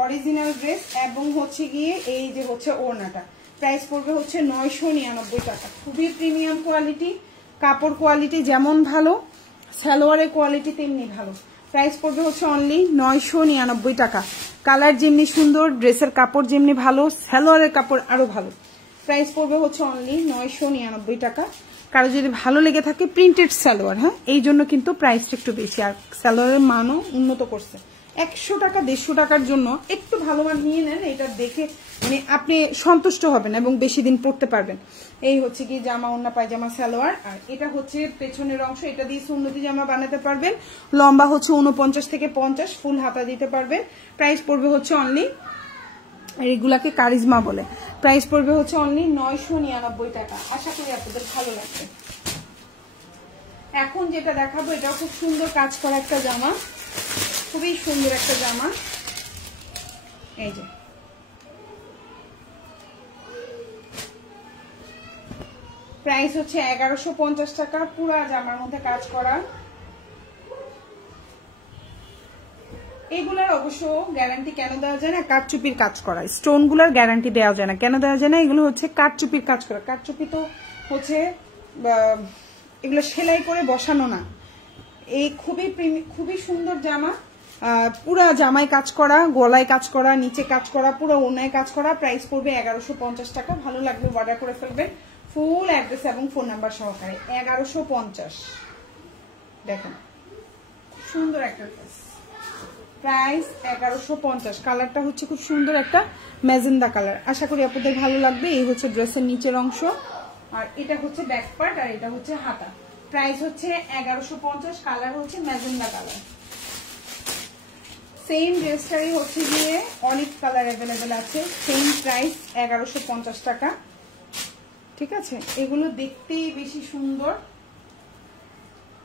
অরিজিনাল ড্রেস। এবং হচ্ছে গিয়ে এই যে হচ্ছে ওড়নাটা, প্রাইস পড়বে হচ্ছে 999 টাকা। খুবই প্রিমিয়াম কোয়ালিটি, কাপড় কোয়ালিটি যেমন ভালো সালোয়ারের কোয়ালিটি তেমনি ভালো। প্রাইস পড়বে হচ্ছে অনলি 999 টাকা। কালার যেমনি সুন্দর, ড্রেসের কাপড় যেমনি ভালো, সালোয়ারের কাপড় আরো ভালো। প্রাইস পড়বে হচ্ছে অনলি 999 টাকা। কারো যদি ভালো লেগে থাকে প্রিন্টেড সালোয়ার, হ্যাঁ এই জন্য কিন্তু প্রাইসটা একটু বেশি, আর সালোয়ারের মানও উন্নত করছে। 100 টাকা 150 টাকার জন্য একটু ভালো মান নিয়ে নেন, এটা দেখে মানে আপনি সন্তুষ্ট হবেন এবং বেশি দিন পরতে পারবেন। এই হচ্ছে কি জামা ওড়না পায়জামা সালোয়ার, আর এটা হচ্ছে পেছনের অংশ, এটা দিয়ে সুন্নতি জামা বানাতে পারবেন। লম্বা হচ্ছে 49 থেকে 50, ফুল হাতা দিতে পারবেন। প্রাইস পড়বে হচ্ছে অনলি, এগুলাকে কারিজমা বলে, প্রাইস পড়বে হচ্ছে অনলি 999 টাকা। আশা করি আপনাদের ভালো লাগবে। এখন যেটা দেখাবো এটাও খুব সুন্দর কাজ করা একটা জামা, খুবই সুন্দর একটা জামা। এই যে প্রাইস হচ্ছে 1150 টাকা, পুরা জামার মধ্যে কাজ করা। এগুলার অবশ্য গ্যারান্টি কেন দেওয়া যায় না, কারচুপির কাজ করা, স্টোন গুলার গ্যারান্টি দেওয়া যায় না। কেন দেওয়া যায় না, এগুলো হচ্ছে কারচুপির কাজ করা। কারচুপি তো হচ্ছে এগুলো সেলাই করে বসানো না। এই খুবই সুন্দর জামা, পুরা জামায় কাজ করা, গলায় কাজ করা, নিচে কাজ করা, পুরো ওড়নায় কাজ করা। প্রাইস পড়বে 1150 টাকা। ভালো লাগবে অর্ডার করে ফেলবেন, ফুল অ্যাড্রেস এবং ফোন নাম্বার সহকারে। 1150 দেখেন, সুন্দর একটা ড্রেস, প্রাইস 1150। কালারটা হচ্ছে খুব সুন্দর একটা ম্যাজেন্ডা কালার, আশা করি আপনাদের ভালো লাগবে। এই হচ্ছে ড্রেসের নিচের অংশ, আর এটা হচ্ছে ব্যাক পার্ট, আর এটা হচ্ছে হাতা। প্রাইস হচ্ছে 1150, কালার হচ্ছে ম্যাজেন্ডা কালার। সেম ড্রেসটারই হচ্ছে গিয়ে অলিভ কালার অ্যাভেলেবেল আছে, সেম প্রাইস 1150 টাকা। ঠিক আছে, এগুলো দেখতেই বেশি সুন্দর।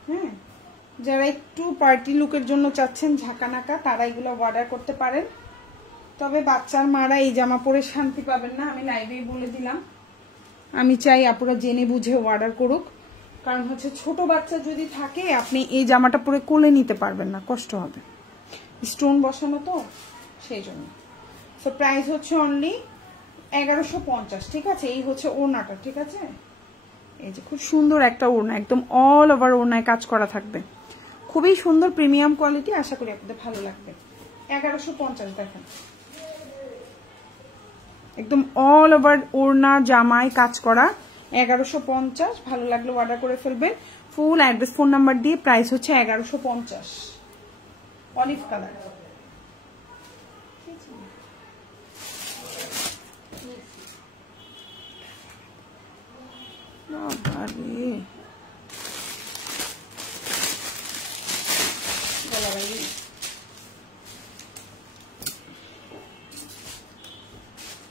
হ্যাঁ, যারা একটু পার্টি লুকের জন্য চাচ্ছেন ঝাঁকানাকা, তারা এগুলো অর্ডার করতে পারেন। তবে বাচ্চার মারা এই জামা পরে শান্তি পাবেন না, আমি লাইভেই বলে দিলাম। আমি চাই আপুরা জেনে বুঝে অর্ডার করুক, কারণ হচ্ছে ছোট বাচ্চা যদি থাকে আপনি এই জামাটা পরে কোলে নিতে পারবেন না, কষ্ট হবে, স্টোন বসানো তো সেই জন্য। সো প্রাইস হচ্ছে অনলি 1150। ঠিক আছে, এই হচ্ছে ওড়নাটা। ঠিক আছে, এই যে খুব সুন্দর একটা ওড়না, একদম অল ওভার ওড়নায় কাজ করা থাকবে, খুবই সুন্দর প্রিমিয়াম কোয়ালিটি। আশা করি আপনাদের ভালো লাগবে। 1150 দেখেন, একদম অল ওভার ওড়না জামায় কাজ করা, 1150। ভালো লাগলে অর্ডার করে ফেলবেন, ফুল অ্যাড্রেস ফোন নাম্বার দিয়ে। প্রাইস হচ্ছে 1150, অলিভ কালার।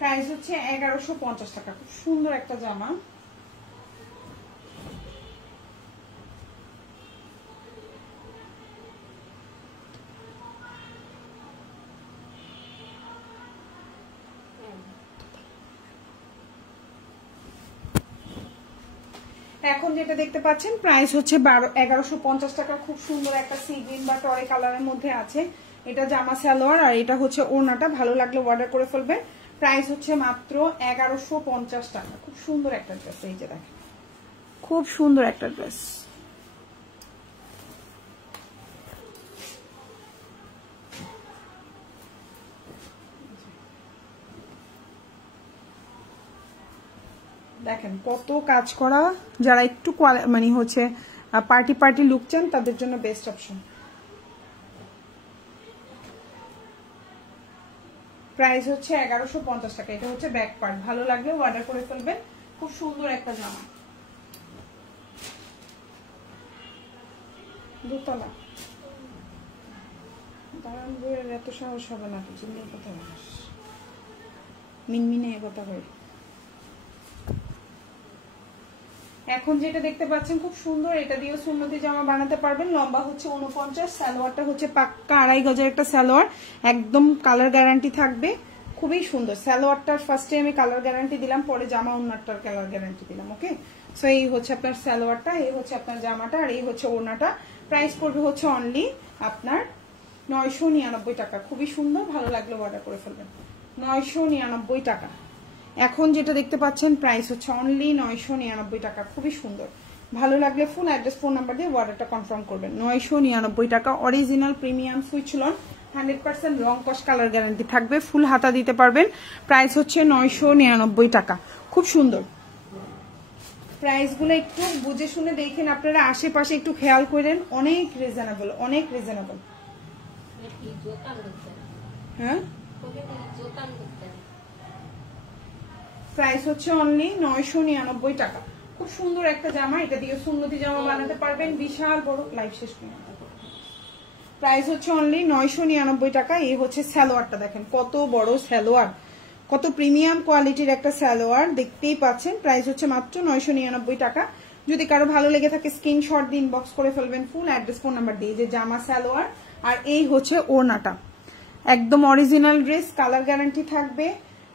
প্রাইস হচ্ছে 1150 টাকা, খুব সুন্দর একটা জামা। এখন যেটা দেখতে পাচ্ছেন প্রাইস হচ্ছে 1150 টাকা, খুব সুন্দর একটা সি গ্রিন বা টরে কালারের মধ্যে আছে। এটা জামা সালোয়ার, আর এটা হচ্ছে ওড়নাটা। ভালো লাগলে অর্ডার করে ফেলবেন। প্রাইস হচ্ছে মাত্র 1150 টাকা। খুব সুন্দর একটা ড্রেস, এই যে দেখেন, খুব সুন্দর একটা ড্রেস। কত কাজ করা, যারা একটু মানে হচ্ছে পার্টি লুক চান তাদের জন্য বেস্ট অপশন। প্রাইস হচ্ছে 1150 টাকা। এটা হচ্ছে ব্যাক পার্ট, ভালো লাগলে অর্ডার করে ফেলবেন। খুব সুন্দর একটা জামা, দোতলা। দাঁড়ান, বইয়ের এত সাহস হবে না, চিনির কথা মিনমিনে কথা বলে। এখন যেটা দেখতে পাচ্ছেন খুব সুন্দর, এটা দিয়ে সুন্নতি জামা বানাতে পারবেন। লম্বা হচ্ছে 49, সালোয়ারটা হচ্ছে পাক্কা 2.5 গজের একটা সালোয়ার, একদম কালার গ্যারান্টি থাকবে, খুবই সুন্দর। সালোয়ারটার ফার্স্টে আমি কালার গ্যারান্টি দিলাম, পরে জামা ওড়নাটার কালার গ্যারান্টি দিলাম। ওকে, সো এই হচ্ছে আপনার সালোয়ারটা, এই হচ্ছে আপনার জামাটা, আর এই হচ্ছে ওড়নাটা। প্রাইস পড়বে হচ্ছে অনলি আপনার 999 টাকা। খুবই সুন্দর, ভালো লাগলে অর্ডার করে ফেলবেন। 999 টাকা। এখন যেটা দেখতে পাচ্ছেন প্রাইস হচ্ছে অনলি 999 টাকা, খুবই সুন্দর। ভালো লাগলে ফুল অ্যাড্রেস ফোন নাম্বার দিয়ে অর্ডারটা কনফার্ম করবেন। 999 টাকা, অরিজিনাল প্রিমিয়াম সুইচ লন, 100% রং কস কালার গ্যারান্টি থাকবে, ফুল হাতা দিতে পারবেন। প্রাইস হচ্ছে 999 টাকা, খুব সুন্দর। প্রাইসগুলো একটু বুঝে শুনে দেখেন আপনারা, আশেপাশে একটু খেয়াল করেন, অনেক রিজনেবল, অনেক রিজনেবল। হ্যাঁ, প্রাইস হচ্ছে অনলি 999 টাকা। খুব সুন্দর একটা জামা, এটা দিয়ে সুন্নতি জামা বানাতে পারবেন, বিশাল বড়। লাইভ শেষ করে প্রাইস হচ্ছে অনলি 999 টাকা। এই হচ্ছে সালোয়ারটা, দেখেন কত বড় সালোয়ার, কত প্রিমিয়াম কোয়ালিটির একটা সালোয়ার, দেখতেই পাচ্ছেন। প্রাইস হচ্ছে মাত্র 999 টাকা। যদি কারো ভালো লেগে থাকে স্ক্রিনশট দিয়ে ইনবক্স করে ফেলবেন ফুল অ্যাড্রেস ফোন নাম্বার দিয়ে, যে জামা সালোয়ার আর এই হচ্ছে ওড়নাটা, একদম অরিজিনাল ড্রেস, কালার গ্যারান্টি থাকবে।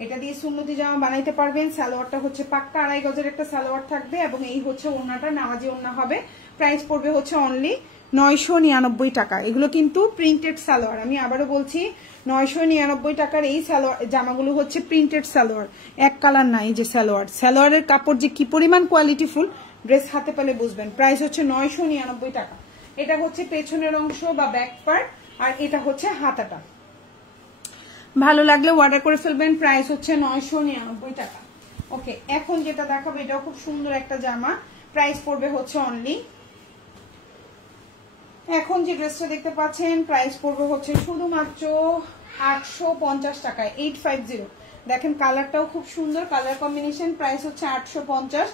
এটা দিয়ে সুন্নতি জামা বানাইতে পারবেন। সালোয়ারটা হচ্ছে পাক্কা 2.5 গজের একটা সালোয়ার থাকবে, এবং এই হচ্ছে ওড়নাটা, নামাজি ওড়না হবে। প্রাইস পড়বে হচ্ছে অনলি 999 টাকা। এগুলো কিন্তু প্রিন্টেড সালোয়ার, আমি আবারও বলছি 999 টাকার এই সালোয়ার জামাগুলো হচ্ছে প্রিন্টেড সালোয়ার, এক কালার নাই। যে সালোয়ারের কাপড় যে কি পরিমাণ কোয়ালিটিফুল, ড্রেস হাতে পেলে বুঝবেন। প্রাইস হচ্ছে 999 টাকা। এটা হচ্ছে পেছনের অংশ বা ব্যাক পার্ট, আর এটা হচ্ছে হাতাটা। ভালো লাগলে অর্ডার করে ফেলবেন। প্রাইস হচ্ছে 999 টাকা। ওকে, এখন যেটা দেখাবো এটাও খুব সুন্দর একটা জামা, প্রাইস পড়বে হচ্ছে অনলি, এখন যে ড্রেসটা দেখতে পাচ্ছেন প্রাইস পড়বে হচ্ছে শুধুমাত্র 850 টাকায়, 850। দেখেন কালারটাও খুব সুন্দর, কালার কম্বিনেশন। প্রাইস হচ্ছে 850।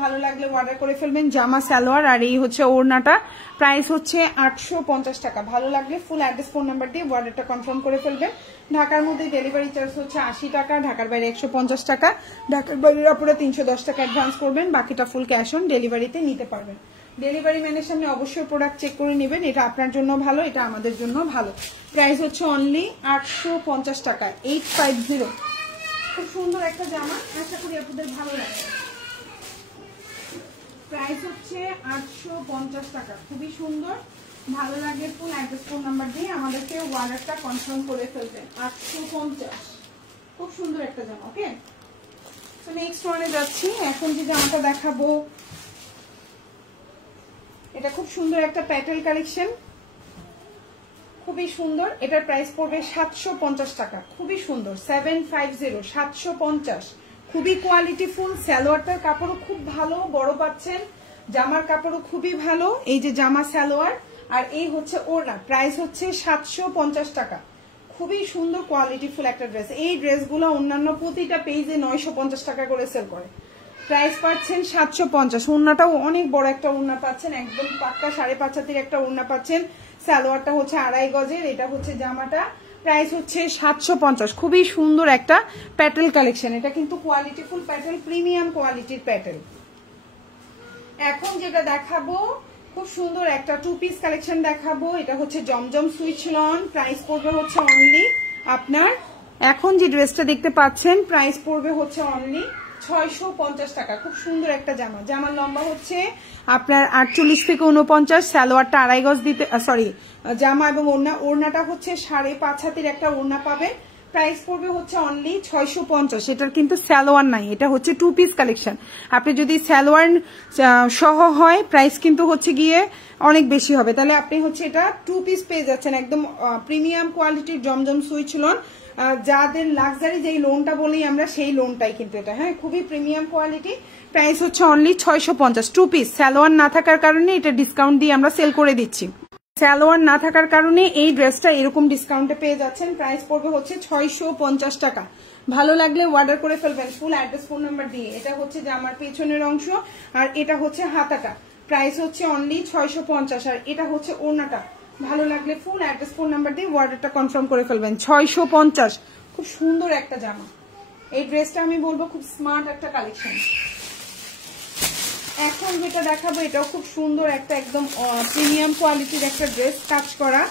ভালো লাগলে অর্ডার করে ফেলবেন। জামা সালোয়ার আর এই হচ্ছে ওড়নাটা, প্রাইস হচ্ছে 850 টাকা। ভালো লাগলে ফুল অ্যাড্রেস ফোন নাম্বার দিয়ে অর্ডারটা কনফার্ম করে ফেলবেন। ঢাকার মধ্যে ডেলিভারি চার্জ হচ্ছে 80 টাকা, ঢাকার বাইরে 150 টাকা। ঢাকার বাইরের উপরে 310 টাকা অ্যাডভান্স করবেন, বাকিটা ফুল ক্যাশ অন ডেলিভারিতে নিতে পারবেন। ডেলিভারি ম্যানের সামনে অবশ্যই প্রোডাক্ট চেক করে নেবেন, এটা আপনার জন্য ভালো, এটা আমাদের জন্য ভালো। প্রাইস হচ্ছে অনলি 850 টাকা, 850। খুব সুন্দর একটা জামা, আশা করি আপনাদের ভালো লাগবে। প্রাইস হচ্ছে 850 টাকা, খুবই সুন্দর। ভালো লাগে ফুল অ্যাড্রেস ফোন নাম্বার দিয়ে আমাদেরকে অর্ডারটা কনফার্ম করে ফেলবেন। 850, খুব সুন্দর একটা জামা। ওকে, তো নেক্সট ওয়ানে যাচ্ছি। এখন যে জামাটা দেখাবো এটা খুব সুন্দর একটা প্যাটেল কালেকশন, খুবই সুন্দর। এটার প্রাইস পড়বে 750 টাকা, খুবই সুন্দর। 750, 750, খুবই কোয়ালিটিফুল। সালোয়ারটার কাপড়ও খুব ভালো, বড় পাচ্ছেন। জামার কাপড়ও খুবই ভালো। এই যে জামা সালোয়ার আর এই হচ্ছে ওড়না, প্রাইস হচ্ছে 750 টাকা। খুবই সুন্দর কোয়ালিটিফুল একটা ড্রেস। এই ড্রেসগুলো অন্যান্য প্রতিটা পেজে 950 টাকা করে সেল করে, প্রাইস পাচ্ছেন 750। ওড়নাটাও অনেক বড় একটা ওড়না পাচ্ছেন, একদম পাক্কা 5.5 হাতের একটা ওড়না পাচ্ছেন। সালোয়ারটা হচ্ছে 2.5 গজের, এটা হচ্ছে জামাটা। প্রাইস হচ্ছে 750। খুবই সুন্দর একটা প্যাটেল কালেকশন, এটা কিন্তু কোয়ালিটিফুল প্যাটেল, প্রিমিয়াম কোয়ালিটির প্যাটেল। এখন যেটা দেখাবো খুব সুন্দর একটা 2 পিস কালেকশন দেখাবো, এটা হচ্ছে জমজম সুইচ লন। প্রাইস পড়বে হচ্ছে অনলি আপনার, এখন যে ড্রেসটা দেখতে পাচ্ছেন প্রাইস পড়বে হচ্ছে অনলি 650 টাকা। খুব সুন্দর একটা জামা, জামার লম্বা হচ্ছে আপনার 48 থেকে 49, সালোয়ারটা 2.5 গজ দিতে, সরি জামা এবং ওড়নাটা হচ্ছে 5.5 হাতের একটা ওড়না পাবেন। প্রাইস পড়বে হচ্ছে অনলি 650। এটার কিন্তু সালোয়ার নাই, এটা হচ্ছে 2 পিস কালেকশন। আপনি যদি সালোয়ার সহ হয় প্রাইস কিন্তু হচ্ছে গিয়ে অনেক বেশি হবে, তাহলে আপনি হচ্ছে এটা 2 পিস পেয়ে যাচ্ছেন, একদম প্রিমিয়াম কোয়ালিটির জমজম সুইচ লন। যাদের লাক্সারি যেই লোনটা বলি আমরা সেই লোনটাই কিন্তু এটা, হ্যাঁ খুবই প্রিমিয়াম কোয়ালিটি। প্রাইস হচ্ছে অনলি 650 টু পিস। সালোয়ার না থাকার কারণে এটা ডিসকাউন্ট দিয়ে আমরা সেল করে দিচ্ছি। সালোয়ার না থাকার কারণে এই ড্রেসটা এরকম ডিসকাউন্টে পেয়ে যাচ্ছেন। প্রাইস পড়বে হচ্ছে 650 টাকা। ভালো লাগলে অর্ডার করে ফেলবেন ফুল অ্যাড্রেস ফোন নাম্বার দিয়ে। এটা হচ্ছে যে আমার পেছনের অংশ আর এটা হচ্ছে হাতাটা। প্রাইস হচ্ছে অনলি 650 আর এটা হচ্ছে ওড়নাটা। ভালো লাগলে ফুল অ্যাড্রেস ফোন নাম্বার দিয়ে অর্ডারটা কনফার্ম করে ফেলবেন। 650। খুব সুন্দর একটা জামা। এই ড্রেসটা আমি বলবো খুব স্মার্ট একটা কালেকশন। এখন যেটা দেখাবো এটাও খুব সুন্দর একটা একদম প্রিমিয়াম কোয়ালিটির একটা ড্রেস, কাজ করা।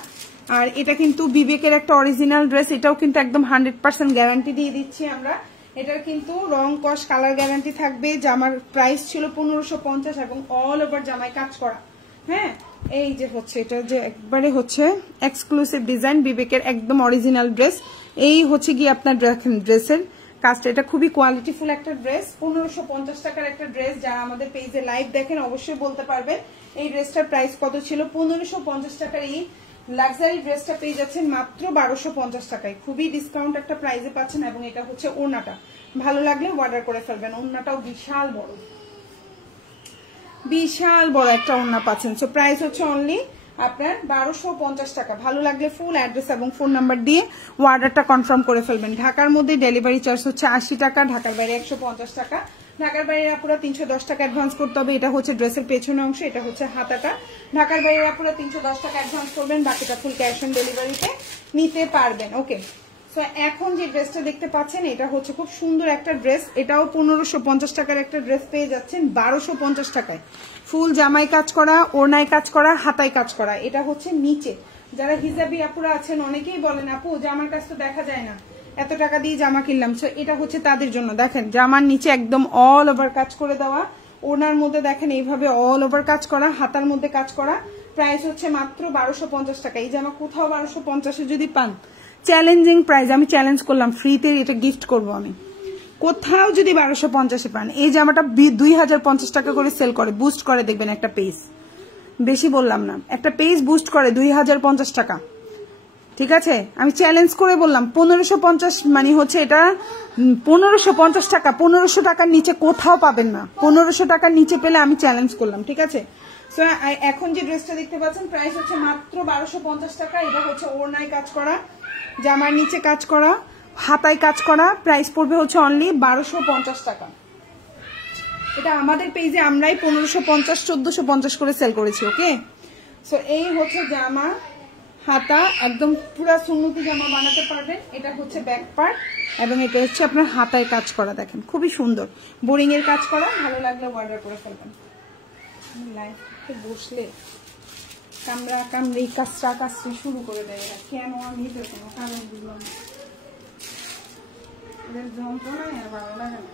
আর এটা কিন্তু বিবেকের একটা অরিজিনাল ড্রেস। এটাও কিন্তু একদম 100% গ্যারান্টি দিয়ে দিচ্ছি আমরা। এটার কিন্তু রং কস কালার গ্যারান্টি থাকবে। জামার প্রাইস ছিল 1550 এবং অল ওভার জামায় কাজ করা। হ্যাঁ এই যে হচ্ছে এটা যে একবারে হচ্ছে এক্সক্লুসিভ ডিজাইন, বিবেকের একদম অরিজিনাল ড্রেস। এই হচ্ছে গিয়ে আপনার ড্রেসের কাজটা। এটা খুবই কোয়ালিটিফুল একটা ড্রেস। 1550 টাকার একটা ড্রেস। যারা আমাদের পেজে লাইভ দেখেন অবশ্যই বলতে পারবেন এই ড্রেসটার প্রাইস কত ছিল। 1550 টাকার এই লাক্সারি ড্রেসটা পেয়ে যাচ্ছেন মাত্র 1250 টাকায়। খুবই ডিসকাউন্ট একটা প্রাইসে পাচ্ছেন। এবং এটা হচ্ছে ওড়নাটা। ভালো লাগলে অর্ডার করে ফেলবেন। ওড়নাটাও বিশাল বড়, বিশাল বড় একটা ওড়না পাচ্ছেন। সো প্রাইস হচ্ছে অনলি আপনার 1250 টাকা। ভালো লাগলে ফুল অ্যাড্রেস এবং ফোন নাম্বার দিয়ে অর্ডারটা কনফার্ম করে ফেলবেন। ঢাকার মধ্যে ডেলিভারি চার্জ হচ্ছে 80 টাকা, ঢাকার বাইরে 150 টাকা। ঢাকার বাইরে আপুরা 310 টাকা অ্যাডভান্স করতে হবে। এটা হচ্ছে ড্রেসের পেছনের অংশ, এটা হচ্ছে হাতাটা। ঢাকার বাইরে আপুরা 310 টাকা অ্যাডভান্স করবেন, বাকিটা ফুল ক্যাশ অন ডেলিভারিতে নিতে পারবেন। ওকে, সো এখন যে ড্রেসটা দেখতে পাচ্ছেন এটা হচ্ছে খুব সুন্দর একটা ড্রেস। এটাও 1550 টাকার একটা ড্রেস পেয়ে যাচ্ছেন 1250 টাকায়। ফুল জামাই কাজ করা, ওড়নায় কাজ করা, হাতায় কাজ করা। এটা হচ্ছে নিচে যারা হিজাবি আপুরা আছেন অনেকেই বলেন আপু জামার কাজ তো দেখা যায় না, এত টাকা দিয়ে জামা কিনলাম। সো এটা হচ্ছে তাদের জন্য। দেখেন জামার নিচে একদম অল ওভার কাজ করে দেওয়া, ওড়নার মধ্যে দেখেন এইভাবে অল ওভার কাজ করা, হাতার মধ্যে কাজ করা। প্রাইস হচ্ছে মাত্র 1250 টাকা। এই জামা কোথাও 1250-এ যদি পান, চ্যালেঞ্জিং প্রাইস, আমি চ্যালেঞ্জ করলাম, ফ্রিতে এটা গিফট করব আমি। কোথাও যদি 1250-এ পান, এই জামাটা 2050 টাকা করে সেল করে, বুস্ট করে দেখবেন একটা পেজ, বেশি বললাম না, একটা পেজ বুস্ট করে 2050 টাকা। ঠিক আছে, আমি চ্যালেঞ্জ করে বললাম 1550 মানে হচ্ছে এটা 1550 টাকা। 1500 টাকার নিচে কোথাও পাবেন না। 1500 টাকার নিচে পেলে আমি চ্যালেঞ্জ করলাম। ঠিক আছে, সো এখন যে ড্রেসটা দেখতে পাচ্ছেন প্রাইস হচ্ছে মাত্র 1250 টাকা। এটা হচ্ছে ওড়নায় কাজ করা, জামার নিচে কাজ করা, হাতায় কাজ করা। প্রাইস পড়বে হচ্ছে অনলি 1250 টাকা। এটা আমাদের পেজে আমরাই 1550 1450 করে সেল করেছি। ওকে, সো এই হচ্ছে জামা, হাতা একদম পুরা সুন্নতি জামা বানাতে পারবেন। এটা হচ্ছে ব্যাক পার্ট এবং এটা হচ্ছে আপনার হাতায় কাজ করা। দেখেন খুবই সুন্দর বোরিং এর কাজ করা। ভালো লাগলে অর্ডার করে ফেলবেন। লাইফে বসলে কামড়া কামড়ি কাঁচরা কাঁচরি শুরু করে দেয় এরা, কেন আমি তো কোনো কারণ বুঝলাম না। এদের যন্ত্রণায় আর ভালো লাগে না।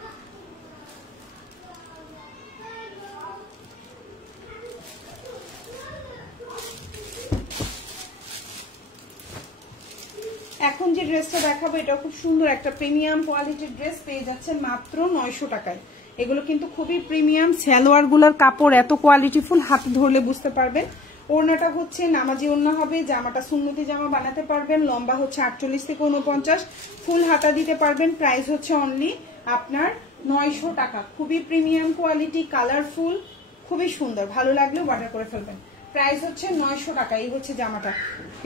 এখন যে ড্রেসটা দেখাবো এটা খুব সুন্দর একটা প্রিমিয়াম কোয়ালিটির ড্রেস পেয়ে যাচ্ছেন মাত্র 900 টাকায়। এগুলো কিন্তু খুবই প্রিমিয়াম। সালোয়ার গুলার কাপড় এত কোয়ালিটিফুল, হাতে ধরলে বুঝতে পারবেন। ওড়নাটা হচ্ছে নামাজি ওড়না হবে, জামাটা সুন্নতি জামা বানাতে পারবেন। লম্বা হচ্ছে 48 থেকে 49, ফুল হাতা দিতে পারবেন। প্রাইস হচ্ছে অনলি আপনার 900 টাকা। খুবই প্রিমিয়াম কোয়ালিটি, কালারফুল, খুবই সুন্দর। ভালো লাগলে অর্ডার করে ফেলবেন। প্রাইস হচ্ছে 900 টাকা। এই হচ্ছে জামাটা।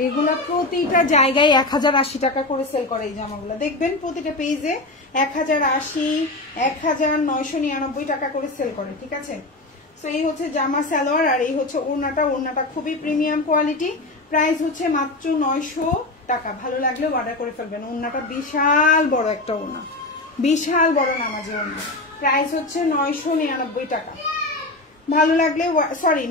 এগুলা প্রতিটা জায়গায় 1080 টাকা করে সেল করে এই জামাগুলো। দেখবেন প্রতিটা পেজে 1080, 1999 টাকা করে সেল করে। ঠিক আছে, সো এই হচ্ছে জামা সালোয়ার আর এই হচ্ছে ওড়নাটা। ওড়নাটা খুবই প্রিমিয়াম কোয়ালিটি। প্রাইস হচ্ছে মাত্র 900 টাকা। ভালো লাগলে অর্ডার করে ফেলবেন। ওড়নাটা বিশাল বড় একটা ওড়না, বিশাল বড় নামাজি ওড়না। প্রাইস হচ্ছে 999 টাকা। ভালো লাগলে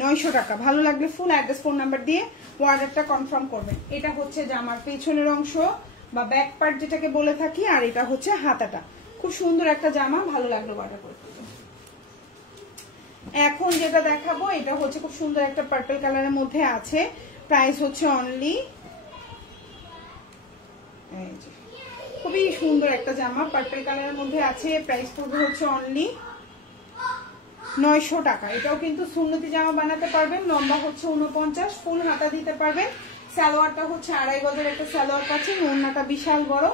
900 টাকা। ভালো লাগলে ফুল অ্যাড্রেস ফোন নাম্বার দিয়ে অর্ডারটা কনফার্ম করবেন। এটা হচ্ছে জামার পেছনের অংশ বা ব্যাক পার্ট যেটাকে বলে থাকি, আর এটা হচ্ছে হাতাটা। খুব সুন্দর একটা জামা। ভালো লাগলে অর্ডার করে ফেলবেন। এখন যেটা দেখাবো এটা হচ্ছে খুব সুন্দর একটা পার্পল কালারের মধ্যে আছে। প্রাইস হচ্ছে অনলি, খুবই সুন্দর একটা জামা পার্পল কালারের মধ্যে আছে। প্রাইস পড়বে হচ্ছে অনলি 900 টাকা। এটাও কিন্তু সুন্নতি জামা বানাতে পারবেন। লম্বা হচ্ছে 49, ফুল হাতা দিতে পারবেন। সালোয়ারটা হচ্ছে 2.5 গজের একটা সালোয়ার পাচ্ছেন। ওড়নাটা বিশাল বড়।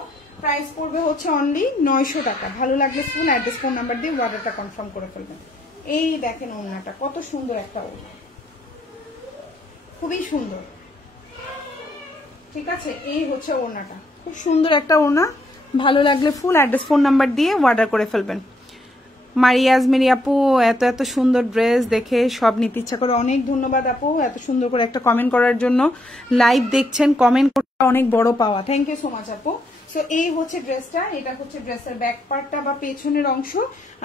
প্রাইস পড়বে হচ্ছে অনলি 900 টাকা। ভালো লাগলে ফুল অ্যাড্রেস ফোন নাম্বার দিয়ে অর্ডারটা কনফার্ম করে ফেলবেন। এই দেখেন ওড়নাটা কত সুন্দর একটা ওড়না, খুবই সুন্দর। ঠিক আছে, এই হচ্ছে ওড়নাটা, খুব সুন্দর একটা ওড়না। ভালো লাগলে ফুল অ্যাড্রেস ফোন নাম্বার দিয়ে অর্ডার করে ফেলবেন। মারিয়াজ মেরি আপু, এত এত সুন্দর ড্রেস দেখে সব নিতে ইচ্ছা করে। অনেক ধন্যবাদ আপু এত সুন্দর করে একটা কমেন্ট করার জন্য। লাইভ দেখছেন, কমেন্ট করতে অনেক বড় পাওয়া। থ্যাংক ইউ সো মাচ আপু। সো এই হচ্ছে ড্রেসটা, এটা হচ্ছে ড্রেসের ব্যাক পার্টটা বা পেছনের অংশ,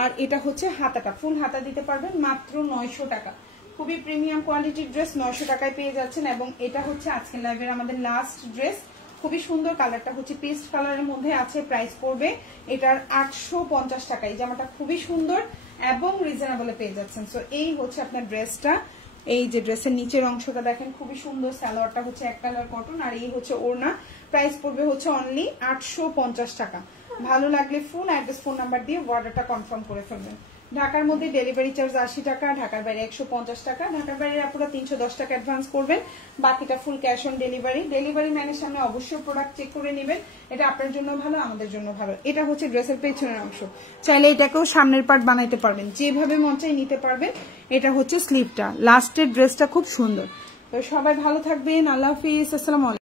আর এটা হচ্ছে হাতাটা। ফুল হাতা দিতে পারবেন মাত্র 900 টাকা। খুবই প্রিমিয়াম কোয়ালিটির ড্রেস 900 টাকায় পেয়ে যাচ্ছেন। এবং এটা হচ্ছে আজকের লাইভের আমাদের লাস্ট ড্রেস। খুবই সুন্দর, কালারটা হচ্ছে পেস্ট কালারের মধ্যে আছে। প্রাইস পড়বে এটার 850 টাকা। এই জামাটা খুবই সুন্দর এবং রিজনেবলে পেয়ে যাচ্ছেন। সো এই হচ্ছে আপনার ড্রেসটা। এই যে ড্রেসের নিচের অংশটা দেখেন খুবই সুন্দর, সালোয়ারটা হচ্ছে এক কালার কটন, আর এই হচ্ছে ওড়না। প্রাইস পড়বে হচ্ছে অনলি 850 টাকা। ভালো লাগলে ফুল অ্যাড্রেস ফোন নাম্বার দিয়ে অর্ডারটা কনফার্ম করে ফেলবেন। ঢাকার মধ্যে ডেলিভারি চার্জ 80 টাকা, ঢাকার বাইরে 150 টাকা। ঢাকার বাইরে আপনারা 310 টাকা অ্যাডভান্স করবেন, বাকিটা full cash on delivery. Delivery ম্যানের সামনে অবশ্যই প্রোডাক্ট চেক করে নেবেন, এটা আপনার জন্য ভালো, আমাদের জন্য ভালো। এটা হচ্ছে ড্রেসের পেছনের অংশ, চাইলে এটাকেও সামনের পার্ট বানাইতে পারবেন, যেভাবে মন চাই নিতে পারবেন। এটা হচ্ছে স্লিভটা, লাস্টের ড্রেসটা খুব সুন্দর। তো সবাই ভালো থাকবেন, আল্লাহ হাফিজ, আসসালামু আলাইকুম।